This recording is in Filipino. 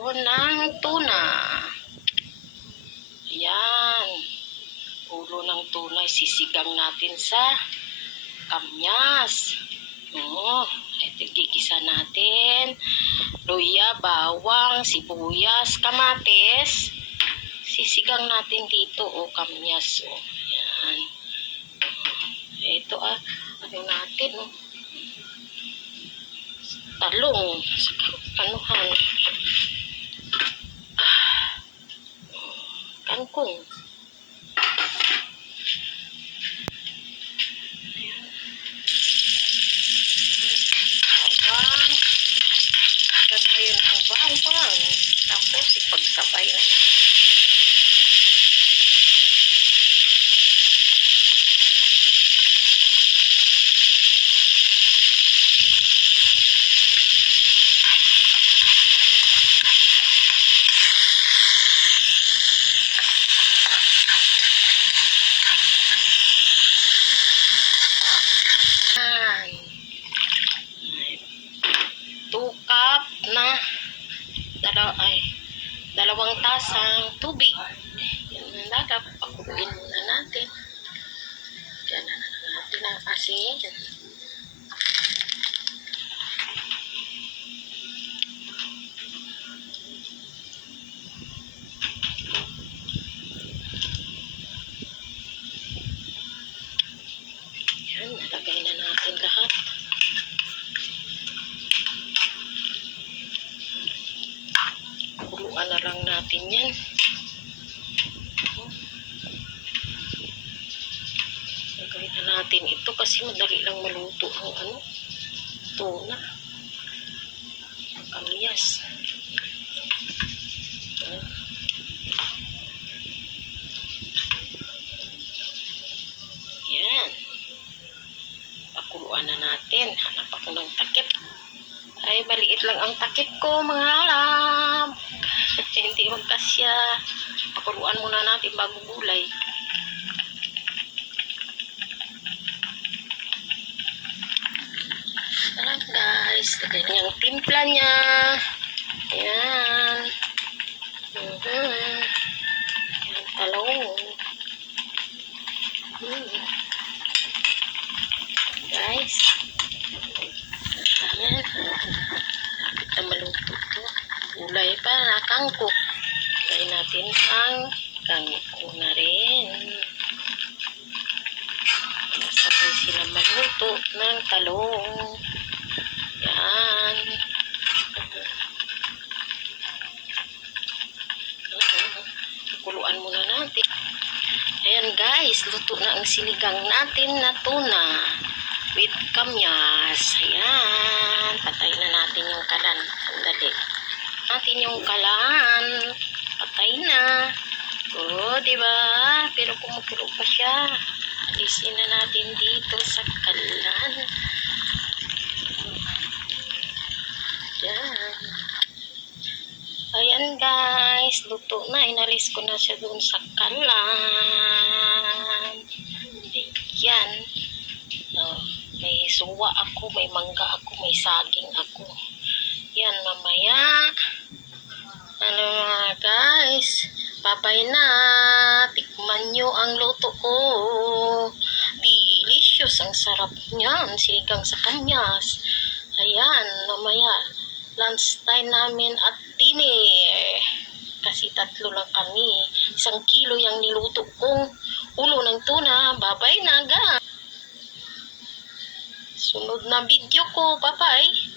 ng tuna. Ayan. Ulo ng tuna, sisigang natin sa kamyas. Oo, ito gigisa natin. Luya, bawang, sibuyas, kamatis. Sisigang natin dito, o kamyas, o. Ayan. Ito, ah, ano natin, oh. Talong, sa anuhan. Ah, kangkong. Bawang. Sabayan ng bawang. Tapos, ipagsabay na natin. Na dalawang tasang tubig. Natin yan. Lagay na natin ito kasi madali lang maluto ang ano, tuna. Kamyas. Yan. Pakuluan na natin. Hanap ako ng takip. Ay, maliit lang ang takip ko, mga lab. Pakuluan muna natin bago gulay. Ayan guys, niya ang timpla niya. Ayan. Mhm. Ayan, talong. Hmm. Guys. Ayan. Lapit na. Gulay pa na kangkok. Lagay natin ang kangkok na rin. Sabay sila maluto ng talong. Yan. Kuluan muna natin. Ayan guys, luto na ang sinigang natin na tuna with kamyas. Ayan, patay na natin yung kalan. Sandali. Natin yung kalan. Patay na. Oo, di ba? Pero kumukulo pa siya. Alisin na natin dito sa kalan. Yan. Ayan guys, luto na. Inalis ko na siya doon sa kalan. Ayan. Oh, may suwa ako, may mangga ako, may saging ako. Yan, mamaya. Ano mga guys, babay na. Tikman nyo ang luto ko. Delicious, ang sarap niyan. Sinigang sa kanyas. Ayan, mamaya. Lunch time namin at dinner. Kasi tatlo lang kami. Isang kilo yung niluto kong ulo ng tuna. Babay na, guys. Sunod na video ko. Bye-bye.